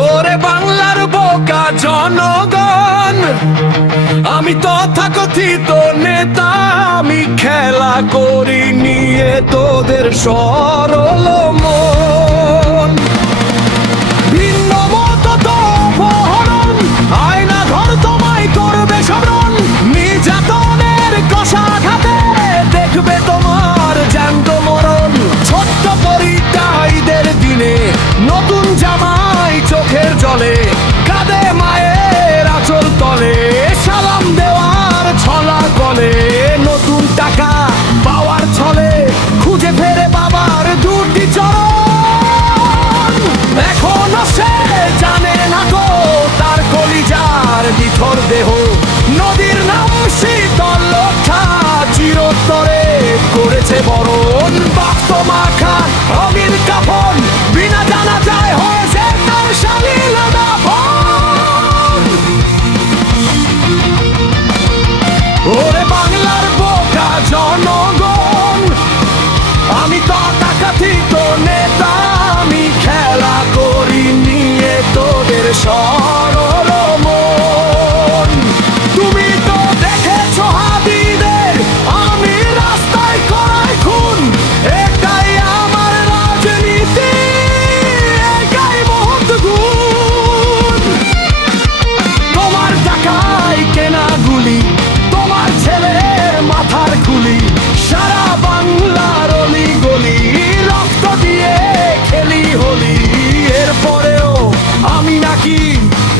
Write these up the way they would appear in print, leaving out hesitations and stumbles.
ওরে বাংলার বোকা জনগণ, আমি তথাকথিত নেতা, আমি খেলা করি নিয়ে তোদের সরল মন। ভিন্ন মত তো অপহরণ, আয়না ঘর তোমায় করবে স্মরণ। নির্যাতনের কষাঘাতে দেখবে তোমার জ্যান্ত মরণ। ছোট্ট পরিচয়দের দিনে নতুন জামাই চোখের জলে, কাঁদে মায়ের আঁচল তলে, সালাম দেওয়ার ছলা কলে। নতুন টাকা পাওয়ার ছলে খুঁজে ফেরে বাবার দুটি চরণ। এখনো সে জানে না গো তার কলিজার নিথর দেহ, নদীর নাম শীতল লক্ষা চিরতরে করেছে বরণ। বাক্ত মাখা অমিল কাফন বিনা জানা যায় হয়েছে তার শালীল দাফন। ওরে বাংলার বোকা জনগণ, আমি তথাকথিত নেতা, আমি খেলা করি নিয়ে তোদের সরল মন। তুমি তো দেখেছো হাদিদের আমি রাস্তায় করাই খুন, এটাই আমার রাজনীতি, এটাই মহৎ গুণ। তোমার টাকায় কেনা গুলি, তোমার ছেলের মাথার খুলি, সারা বাংলার অলি গলি রক্ত দিয়ে খেলি হোলি। এরপরেও আমি নাকি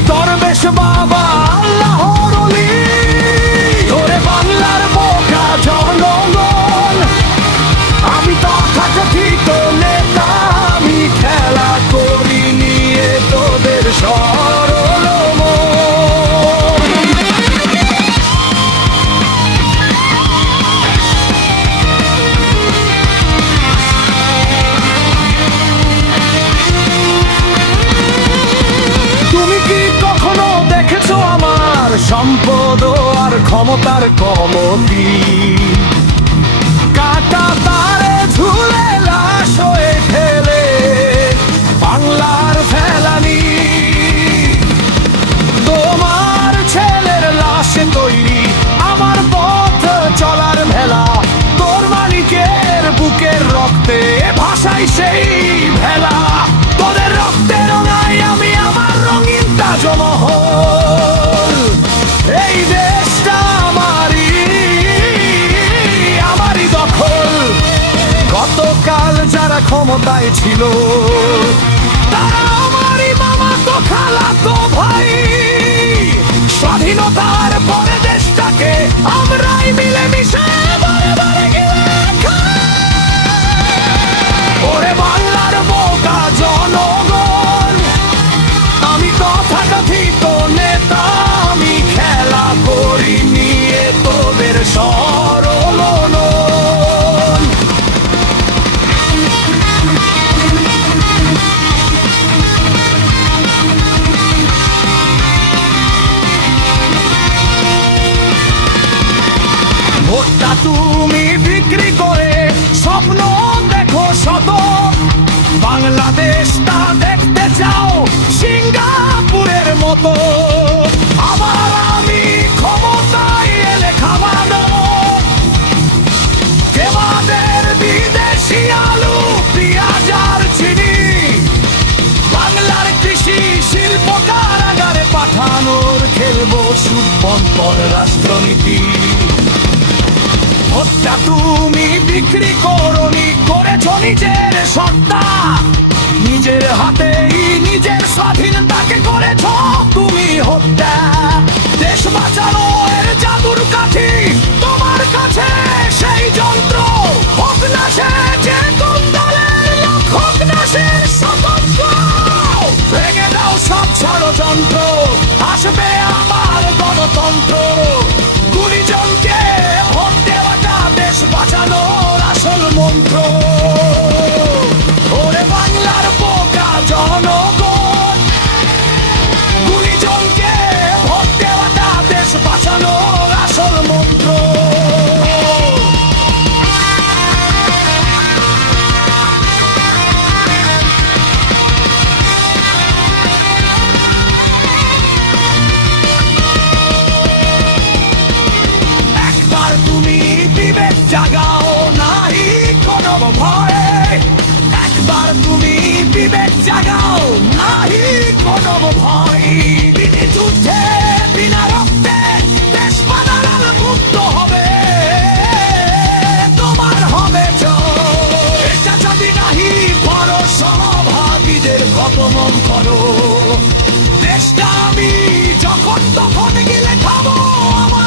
দরবেশ বাবা আল্লাহর অলি। ওরে বাংলার বোকা জনগণ, আমি তথাকথিত নেতা, আমি খেলা করি নিয়ে তোদের সরল মন। তুমি কি কখনো দেখেছো আমার সম্পদ আর ক্ষমতার কমতি? কাটা তারে ঝুলে লাশ হয়ে ফেলে বাংলার ফেলানি। তোমার ছেলের লাশে তৈরি আমার পথ চলার ভেলা, তোর মালিকের বুকের রক্তে ভাষাই সেই ভেলা। তোদের রক্তে রঙাই আমি আমার রঙিন তাজমহল। এই দেশটা আমারই, আমারই দখল। গতকাল যারা ক্ষমতায় ছিল তারা আমারই মামা তো খালা তো ভাই। স্বাধীনতার পরে দেশটাকে আমরাই মিলেমিশে বারে বারে গিলে খাই। ওরে বাংলার বোকা জনগণ, আমি তথাকথিত নেতা, আমি খেলা করি নিয়ে তোদের সরল মন। ভোটটা তুমি বিক্রি করে স্বপ্ন দেখো শত, বাংলাদেশটা দেখতে চাও সিঙ্গাপুরের মতো। আবার আমি ক্ষমতায় এলে খাওয়ানো কেবাদের বিদেশি আলু পেঁয়াজ আর চিনি, বাংলার কৃষি শিল্প কারাগারে পাঠানোর খেলবো সুবন্তর রাষ্ট্রনীতি। ভোটটা তুমি বিক্রি করনি, করেছো নিজের সত্তা, নিজের হাতেই নিজের স্বাধীনতাকে করেছো তুমি হত্যা। দেশ বাঁচানো এর জাদুর কাঠি তোমার কাছে সেই যন্ত্র, হোক না সে যে কোন দলের লোক, হোক না সে স্বতন্ত্র। ভেঙে দাও সব ষড়যন্ত্র, আসবে আমার গণতন্ত্র। গুলিজনকে ভোট দেওয়াটা দেশ বাঁচানোর আসল মন্ত্র। ওরে বাংলার বোকা জনগণ, গুলিজনকে ভোট দেওয়াটা দেশ বাঁচানোর নাও নাহি কোনো ভয় বিনি যুদ্ধে বিনা রক্তে দেশ বানার মুক্ত হবে তোমার হবে জয় এটা যদি নাহি বড় সহভাগীদের খতম করো দেশটা আমি যখন তখন গেলে খাবো আমার